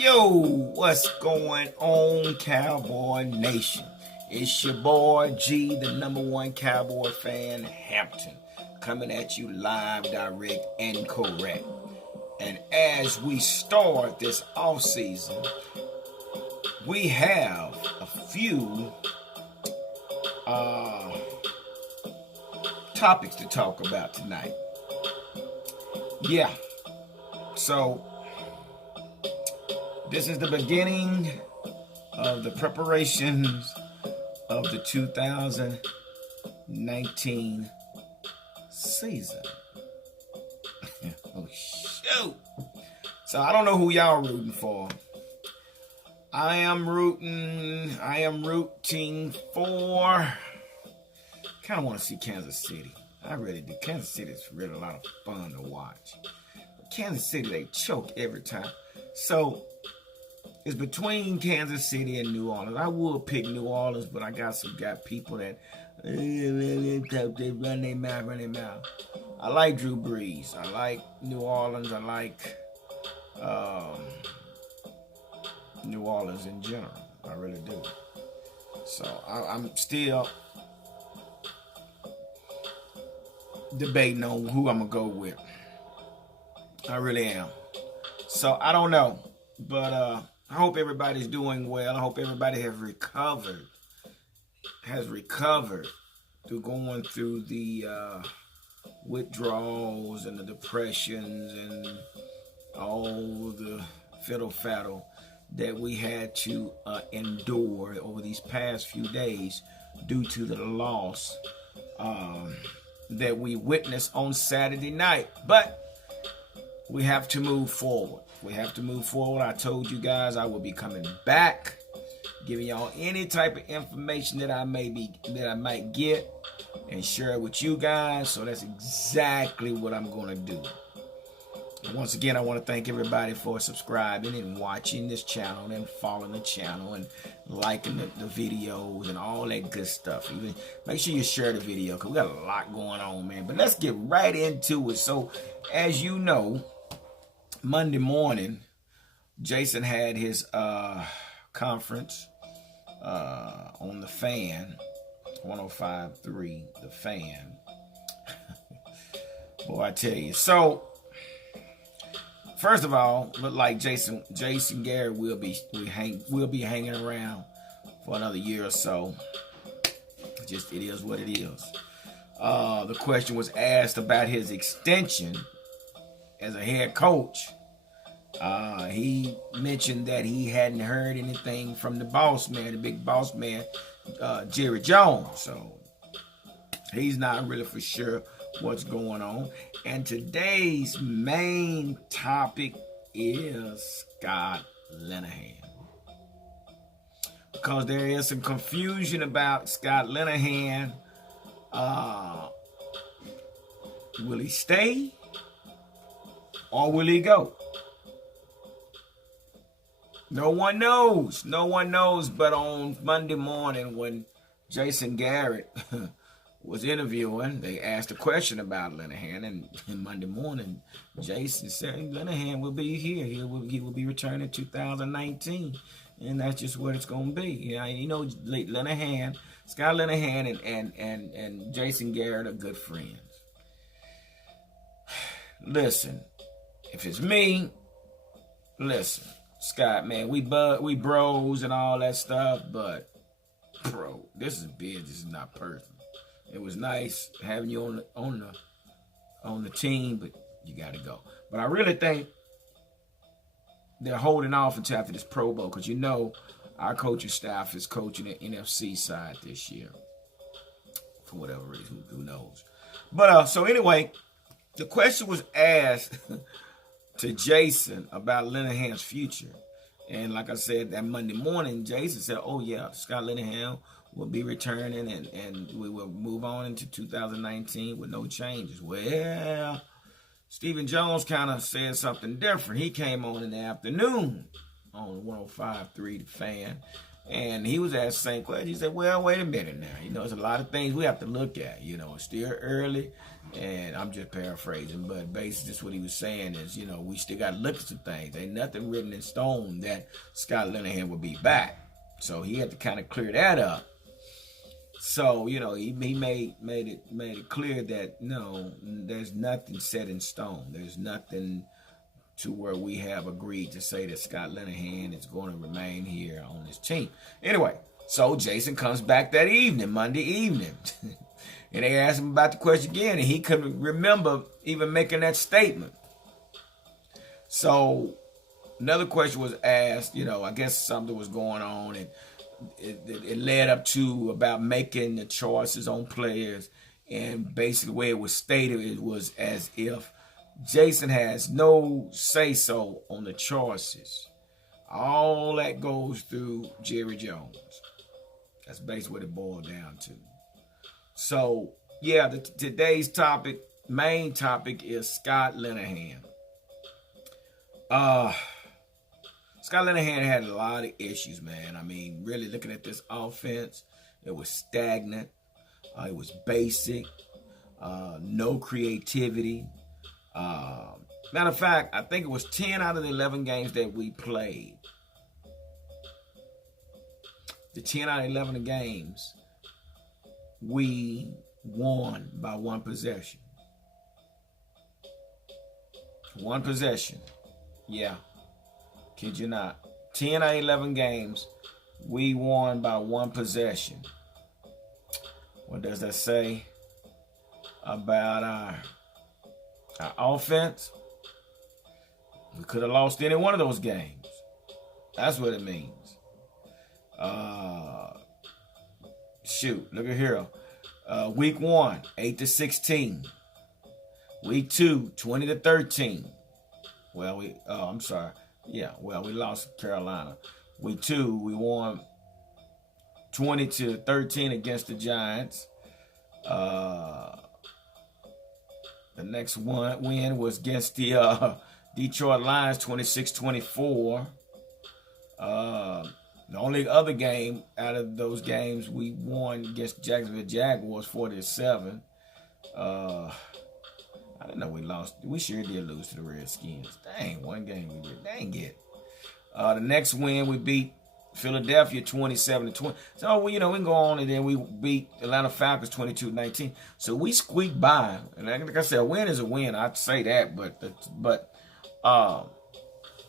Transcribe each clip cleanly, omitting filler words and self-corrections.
Yo, what's going on, Cowboy Nation? It's your boy G, the #1 Cowboy fan, Hampton, coming at you live, direct, and correct. And as we start this off season, we have a few topics to talk about tonight. Yeah, so this is the beginning of the preparations of the 2019 season. Oh, shoot. So I don't know who y'all rooting for. I am rooting for, kind of want to see Kansas City. I really do. Kansas City is really a lot of fun to watch. But Kansas City, they choke every time. So it's between Kansas City and New Orleans. I would pick New Orleans, but I got people that they run their mouth. I like Drew Brees. I like New Orleans. I like New Orleans in general. I really do. So I'm still debating on who I'm gonna go with. I really am. So I don't know, but I hope everybody's doing well. I hope everybody has recovered through going through the withdrawals and the depressions and all the fiddle-faddle that we had to endure over these past few days due to the loss that we witnessed on Saturday night. But we have to move forward. I told you guys I will be coming back, giving y'all any type of information that I might get and share it with you guys. So that's exactly what I'm going to do. And once again, I want to thank everybody for subscribing and watching this channel and following the channel and liking the videos and all that good stuff. Even make sure you share the video because we got a lot going on, man. But let's get right into it. So, as you know, Monday morning, Jason had his conference on the Fan, 105.3, the Fan. Boy, I tell you. So, first of all, look like Jason Garrett will be hanging around for another year or so. Just it is what it is. The question was asked about his extension as a head coach. He mentioned that he hadn't heard anything from the boss man, the big boss man, Jerry Jones. So he's not really for sure what's going on. And today's main topic is Scott Linehan. Because there is some confusion about Scott Linehan. Will he stay or will he go? No one knows. But on Monday morning when Jason Garrett was interviewing, they asked a question about Linehan, and Monday morning, Jason said Linehan will be here. He will be returning 2019, and that's just what it's gonna be. You know, Linehan, Scott Linehan, and Jason Garrett are good friends. Listen, if it's me, listen, Scott, man, we bros and all that stuff, but bro, this is business, this is not personal. It was nice having you on the team, but you got to go. But I really think they're holding off until after this Pro Bowl because you know our coaching staff is coaching the NFC side this year for whatever reason. Who knows? But so anyway, the question was asked to Jason about Linehan's future, and like I said, that Monday morning, Jason said, "Oh yeah, Scott Linehan will be returning, and we will move on into 2019 with no changes." Well, Stephen Jones kind of said something different. He came on in the afternoon on 105.3 The Fan, and he was asked the same question. He said, well, wait a minute now. You know, there's a lot of things we have to look at. You know, it's still early. And I'm just paraphrasing, but basically just what he was saying is, we still got to look at some things. Ain't nothing written in stone that Scott Linehan would be back. So he had to kind of clear that up. So, he made it clear that, no, there's nothing set in stone. There's nothing to where we have agreed to say that Scott Linehan is going to remain here on this team. Anyway, so Jason comes back that evening, Monday evening. And they asked him about the question again, and he couldn't remember even making that statement. So another question was asked, I guess something was going on, and it led up to about making the choices on players. And basically the way it was stated, it was as if Jason has no say-so on the choices. All that goes through Jerry Jones. That's basically what it boiled down to. So, yeah, today's topic, main topic, is Scott Linehan. Scott Linehan had a lot of issues, man. I mean, really looking at this offense, it was stagnant. It was basic. No creativity. Matter of fact, I think it was 10 out of the 11 games that we played. The 10 out of 11 games, we won by one possession. One possession. Yeah. Kid you not. 10 out of 11 games, we won by one possession. What does that say about our offense? We could have lost any one of those games. That's what it means. Shoot, look at here. Week 1, 8-16. Week 2, 20-13. Well, I'm sorry. Yeah, well, we lost Carolina. Week 2, we won 20-13 against the Giants. The next win was against the Detroit Lions, 26-24. The only other game out of those games we won against Jacksonville Jaguars, 40-7. I didn't know we lost. We sure did lose to the Redskins. Dang, one game we did. Dang it. The next win, we beat Philadelphia 27-20. So, we can go on, and then we beat Atlanta Falcons 22-19. So we squeaked by. And like I said, a win is a win. I'd say that, but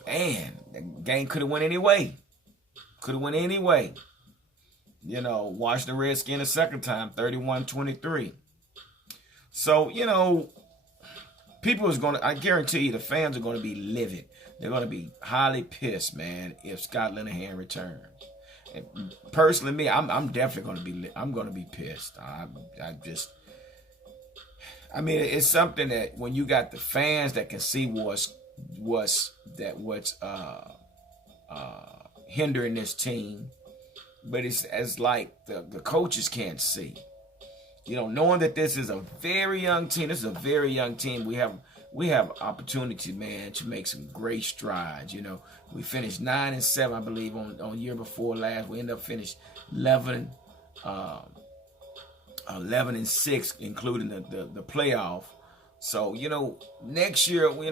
man, the game could have went anyway. Could have went anyway. Watched the Redskins a second time, 31-23. So, people is going to, I guarantee you, the fans are going to be livid. They're going to be highly pissed, man, if Scott Linehan returns. And personally, me, I'm definitely going to be pissed. I mean, it's something that when you got the fans that can see what's hindering this team, but it's like the coaches can't see. Knowing that this is a very young team, we have opportunity, man, to make some great strides. We finished 9-7, I believe, on year before last. We ended up finished 11-6, including the playoff. So next year, we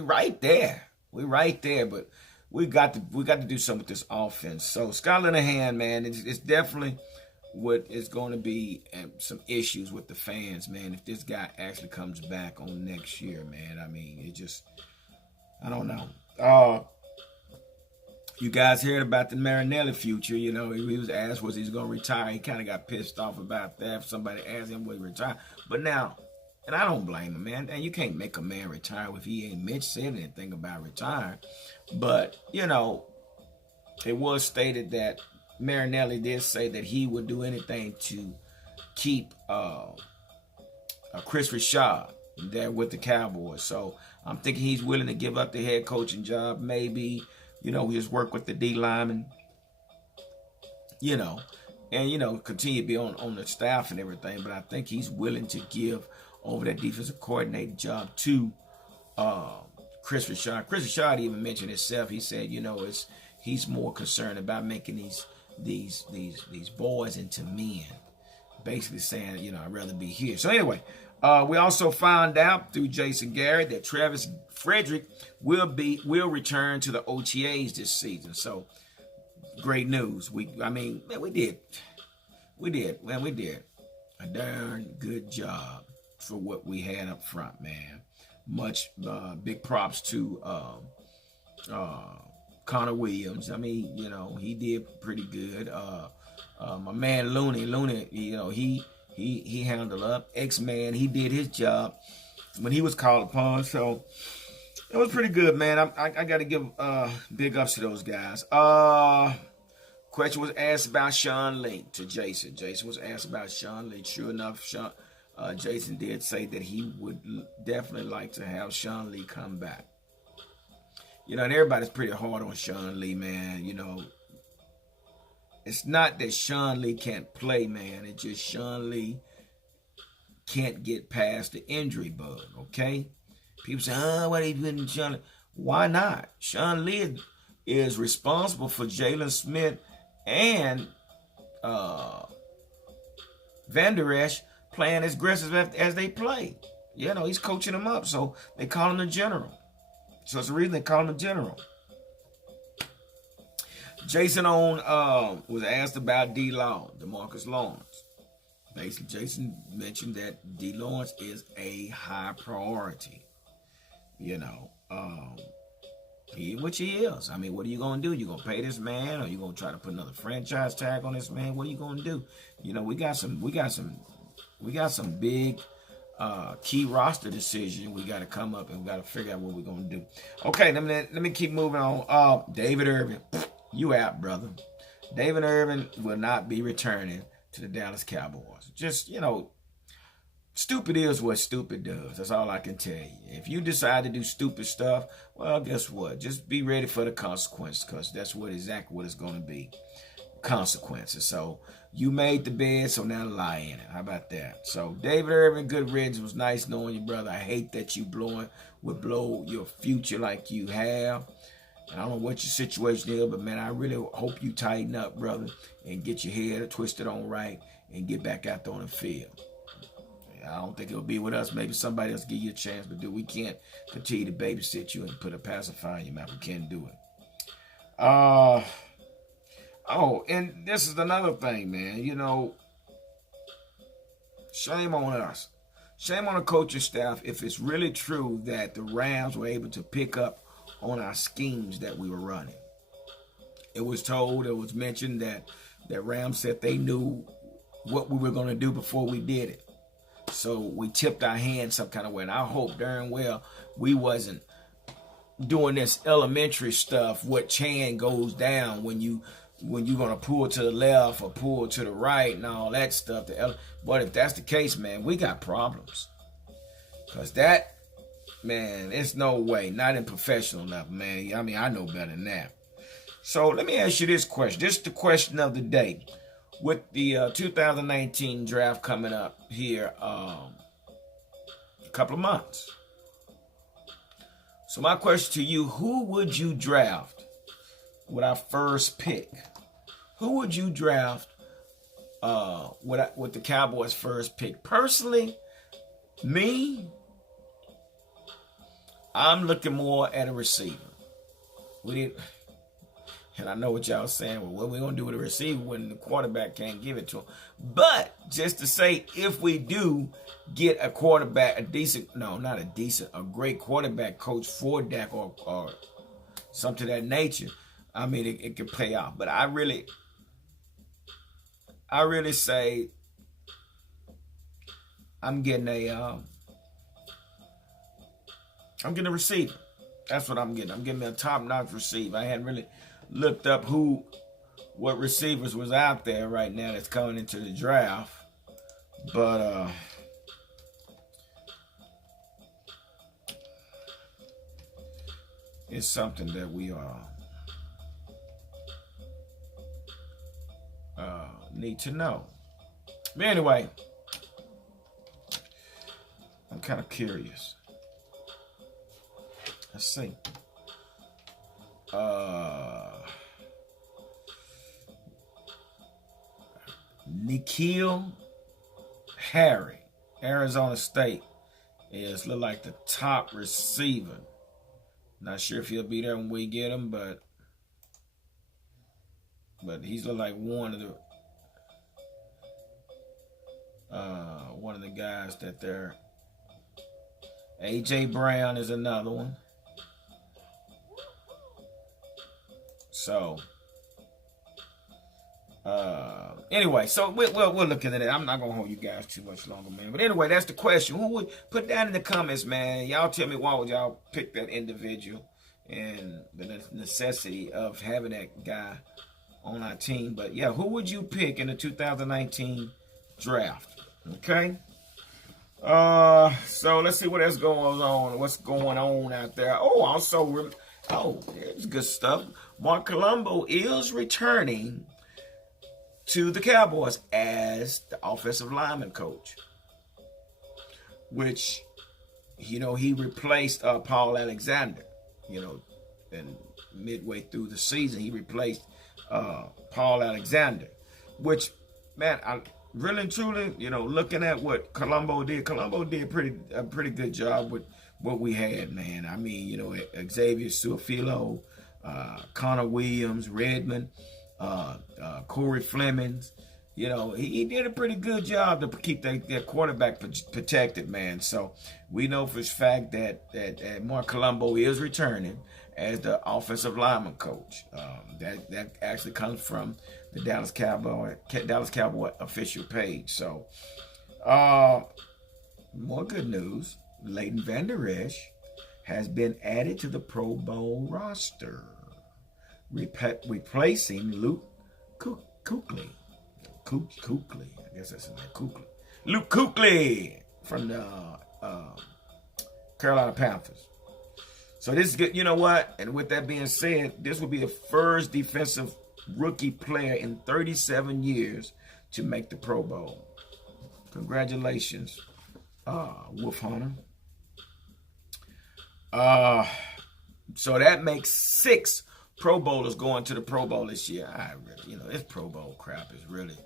right there. But we got to do something with this offense. So Scott Linehan, man, it's definitely what is going to be some issues with the fans, man, if this guy actually comes back on next year, man. I mean, I don't know. You guys heard about the Marinelli future. He was asked was he's going to retire. He kind of got pissed off about that. If somebody asked him would he retire. But now, and I don't blame him, man. And you can't make a man retire if he ain't said anything about retiring. But, it was stated that Marinelli did say that he would do anything to keep Chris Rashad there with the Cowboys. So I'm thinking he's willing to give up the head coaching job, maybe, just work with the D lineman, and, continue to be on the staff and everything. But I think he's willing to give over that defensive coordinator job to Chris Rashad. Chris Rashad even mentioned himself. He said, he's more concerned about making these boys into men. Basically saying, I'd rather be here. So anyway, We also found out through Jason Garrett that Frederick will return to the OTAs this season. So great news. We did a darn good job for what we had up front, man. Much big props to Connor Williams. I mean, you know, he did pretty good. My man Looney, you know, he handled up. X-Man, he did his job when he was called upon. So it was pretty good, man. I got to give big ups to those guys. Question was asked about Sean Lee to Jason. Jason was asked about Sean Lee. Sure enough, Jason did say that he would definitely like to have Sean Lee come back. You know, and everybody's pretty hard on Sean Lee, man. You know, it's not that Sean Lee can't play, man. It's just Sean Lee can't get past the injury bug, okay? People say, what are you doing, Sean Lee? Why not? Sean Lee is responsible for Jalen Smith and Van Der Esch playing as aggressive as they play. You know, he's coaching them up, so they call him the general. So it's the reason they call him the general. Jason was asked about D-Law, DeMarcus Lawrence. Basically, Jason mentioned that D. Lawrence is a high priority. You know, which he is. I mean, what are you gonna do? You gonna pay this man, or you gonna try to put another franchise tag on this man? What are you gonna do? You know, we got some big key roster decision. We got to come up and we got to figure out what we're gonna do. Okay, let me keep moving on. David Irvin, you out, brother. David Irvin will not be returning to the Dallas Cowboys. Just, you know, stupid is what stupid does. That's all I can tell you. If you decide to do stupid stuff, well, guess what? Just be ready for the consequences, because that's exactly what it's going to be. Consequences. So you made the bed, so now lie in it. How about that? So David Irvin, good riddance. It was nice knowing you, brother. I hate that you would blow your future like you have. And I don't know what your situation is, but man, I really hope you tighten up, brother, and get your head twisted on right and get back out there on the field. I don't think it'll be with us. Maybe somebody else give you a chance, but we can't continue to babysit you and put a pacifier in your mouth. We can't do it. And this is another thing, man. You know, shame on us. Shame on the coaching staff if it's really true that the Rams were able to pick up on our schemes that we were running. It was mentioned that Rams said they knew what we were going to do before we did it. So we tipped our hand some kind of way. And I hope darn well we wasn't doing this elementary stuff. What chain goes down when you're going to pull to the left or pull to the right and all that stuff. But if that's the case, man, we got problems. Because that, man, it's no way. Not in professional level, man. I mean, I know better than that. So let me ask you this question. This is the question of the day. With the 2019 draft coming up here a couple of months. So my question to you, who would you draft with our first pick? Who would you draft with the Cowboys' first pick? Personally, me, I'm looking more at a receiver. And I know what y'all saying. Well, what are we going to do with a receiver when the quarterback can't give it to him? But just to say, if we do get a quarterback, a great quarterback coach for Dak or something of that nature, I mean, it could play out. But I really say I'm getting a receiver. That's what I'm getting. I'm getting a top-notch receiver. I hadn't really looked up what receivers was out there right now that's coming into the draft. But it's something that we need to know. But anyway, I'm kind of curious. Let's see. N'Keal Harry, Arizona State is look like the top receiver. Not sure if he'll be there when we get him, but he's look like one of the guys that they're. A.J. Brown is another one. So, anyway, so we're looking at it. I'm not going to hold you guys too much longer, man. But anyway, that's the question. Who would put down in the comments, man? Y'all tell me why would y'all pick that individual and the necessity of having that guy on our team. But, yeah, who would you pick in the 2019 draft? Okay? So let's see what else going on. What's going on out there? Oh, also, it's good stuff. Marc Columbo is returning to the Cowboys as the offensive lineman coach, which, he replaced Paul Alexander. And midway through the season, he replaced Paul Alexander, which, man, I really and truly, looking at what Columbo did a pretty good job with what we had, man. I mean, Xavier Suafilo, Connor Williams, Redmond, Corey Flemings. He did a pretty good job to keep their quarterback protected, man. So we know for a fact that Marc Columbo is returning as the offensive lineman coach. That actually comes from the Dallas Cowboy official page. So, more good news. Leighton Vander Esch has been added to the Pro Bowl roster, replacing Luke Kuechly. I guess that's his name, Kuechly. Luke Kuechly from the Carolina Panthers. So this is good. You know what? And with that being said, this will be the first defensive rookie player in 37 years to make the Pro Bowl. Congratulations, Wolf Hunter. So that makes 6 Pro Bowlers going to the Pro Bowl this year. This Pro Bowl crap is really,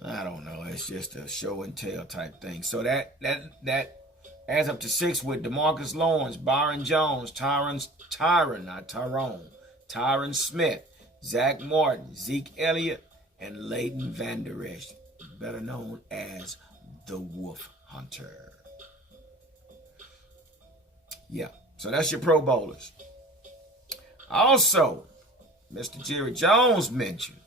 I don't know. It's just a show and tell type thing. So that adds up to 6 with DeMarcus Lawrence, Byron Jones, Tyron Smith, Zach Martin, Zeke Elliott, and Leighton Vander Esch, better known as the Wolf Hunter. Yeah, so that's your Pro Bowlers. Also, Mr. Jerry Jones mentioned.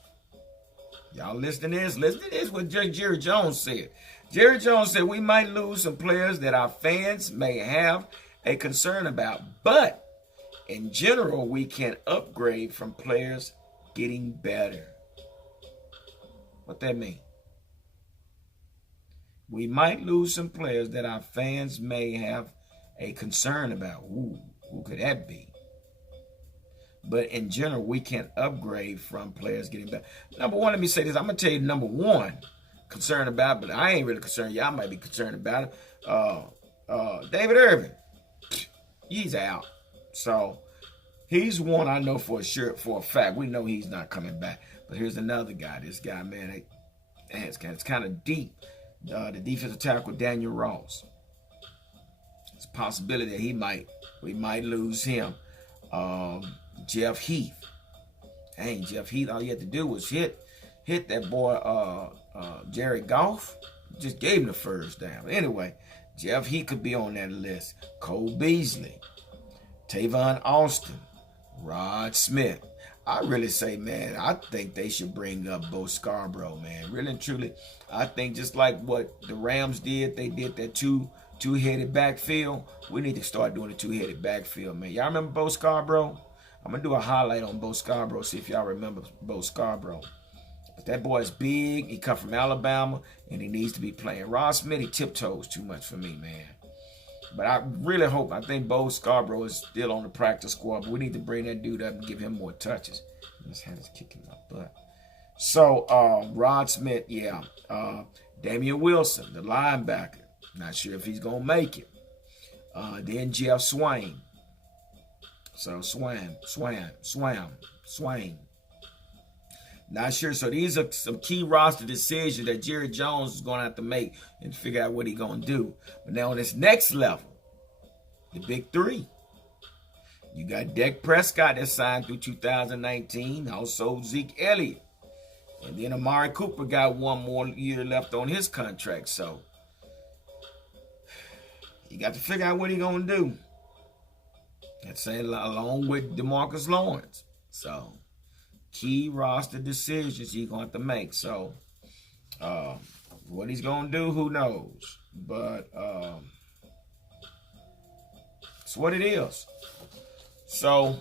Y'all listen to this what Jerry Jones said. Jerry Jones said we might lose some players that our fans may have a concern about, but in general, we can upgrade from players getting better. What that mean? We might lose some players that our fans may have a concern about. Ooh, who could that be? But in general, we can upgrade from players getting better. Number one, let me say this. I'm going to tell you number one concerned about, but I ain't really concerned. Y'all might be concerned about it. David Irvin, he's out. So he's one I know for a fact. We know he's not coming back. But here's another guy. This guy, man, it's kind of deep. The defensive tackle, Daniel Ross. It's a possibility that we might lose him. Jeff Heath. Dang, Jeff Heath, all you had to do was hit that boy, Jared Goff. Just gave him the first down. Anyway, Jeff Heath could be on that list. Cole Beasley, Tavon Austin, Rod Smith. I really say, man, I think they should bring up Bo Scarborough, man. Really and truly, I think just like what the Rams did, they did that two-headed backfield. We need to start doing a two-headed backfield, man. Y'all remember Bo Scarborough? I'm going to do a highlight on Bo Scarborough, see if y'all remember Bo Scarborough. But that boy is big. He come from Alabama, and he needs to be playing. Rod Smith, he tiptoes too much for me, man. But I really hope, I think Bo Scarborough is still on the practice squad, but we need to bring that dude up and give him more touches. His hand is kicking my butt. So, Rod Smith, yeah. Damian Wilson, the linebacker. Not sure if he's going to make it. Then Jeff Swain. So, Swain. Not sure. So these are some key roster decisions that Jerry Jones is going to have to make and figure out what he's going to do. But now on this next level, the big three. You got Prescott that signed through 2019. Also Zeke, Elliott. And then Amari Cooper got one more year left on his contract. So you got to figure out what he's going to do. That's along with DeMarcus Lawrence. So key roster decisions he's going to have to make. So what he's going to do, who knows. But it's what it is. So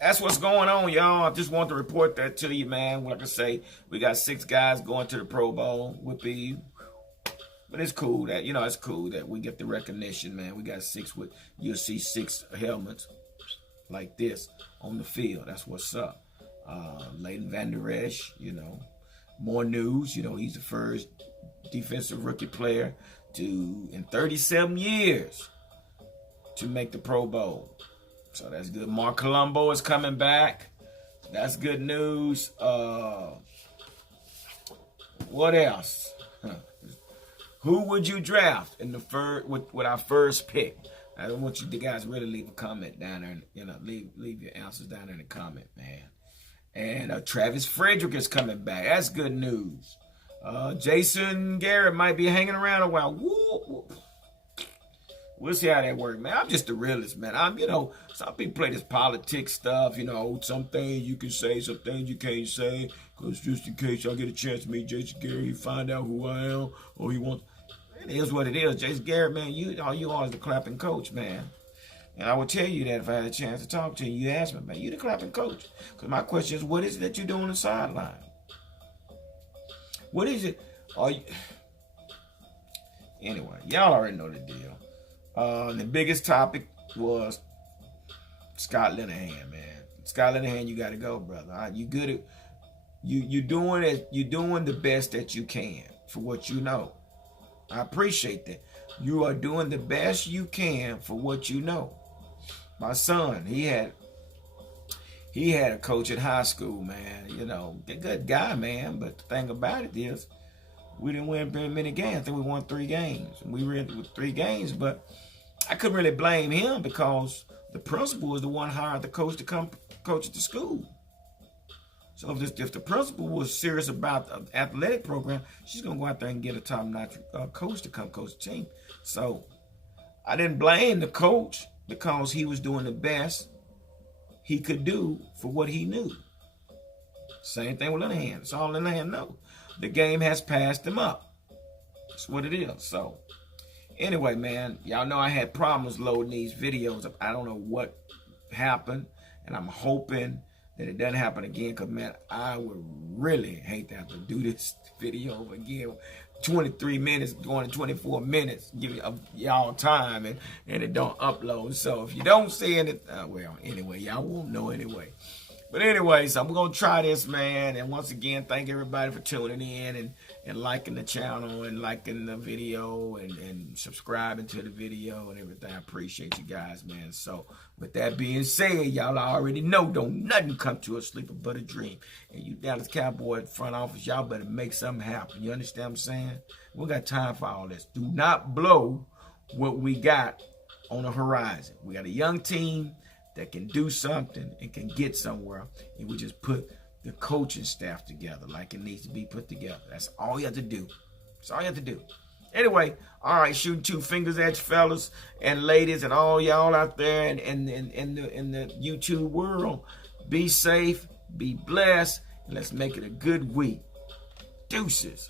that's what's going on, y'all. I just want to report that to you, man. Like I say, we got 6 guys going to the Pro Bowl. But it's cool that, it's cool that we get the recognition, man. We got 6 you'll see 6 helmets like this on the field. That's what's up. Leighton Vander Esch, more news. He's the first defensive rookie player in 37 years to make the Pro Bowl. So that's good. Marc Columbo is coming back. That's good news. What else? Who would you draft in the first with our first pick? I don't want you guys really leave a comment down there. Leave your answers down there in the comment, man. And Travis Frederick is coming back. That's good news. Jason Garrett might be hanging around a while. Woo. We'll see how that works, man. I'm just a realist, man. Some people play this politics stuff, some things you can say, some things you can't say, because just in case y'all get a chance to meet Jason Garrett, he find out who I am, or he wants. It is what it is. Jason Garrett, man, you are the clapping coach, man. And I will tell you that if I had a chance to talk to you, you ask me, man, you the clapping coach. Because my question is, what is it that you do on the sideline? What is it? Anyway, y'all already know the deal. The biggest topic was Scott Linehan, man. Scott Linehan, you got to go, brother. You good at you doing it. You doing the best that you can for what you know. I appreciate that. You are doing the best you can for what you know. My son, he had a coach at high school, man. A good guy, man. But the thing about it is, we didn't win very many games. I think we won 3 games. We were in with 3 games, but I couldn't really blame him because the principal was the one hired the coach to come coach at the school. So if the principal was serious about the athletic program, she's going to go out there and get a top-notch coach to come coach the team. So I didn't blame the coach because he was doing the best he could do for what he knew. Same thing with Linehan. That's all Linehan knows. The game has passed him up. That's what it is. So anyway, man, y'all know I had problems loading these videos. I don't know what happened, and I'm hoping that it doesn't happen again, because, man, I would really hate to have to do this video over again. 23 minutes going to 24 minutes, give y'all time, and it don't upload. So if you don't see it, well, anyway, y'all won't know anyway. But anyway, so I'm going to try this, man. And once again, thank everybody for tuning in and liking the channel and liking the video and subscribing to the video and everything. I appreciate you guys, man. So with that being said, y'all already know, don't nothing come to a sleeper but a dream. And you Dallas Cowboy front office, y'all better make something happen. You understand what I'm saying? We got time for all this. Do not blow what we got on the horizon. We got a young team that can do something and can get somewhere, and we just put the coaching staff together like it needs to be put together. That's all you have to do. That's all you have to do. Anyway, all right, shooting 2 fingers at you fellas and ladies and all y'all out there in the YouTube world. Be safe, be blessed, and let's make it a good week. Deuces.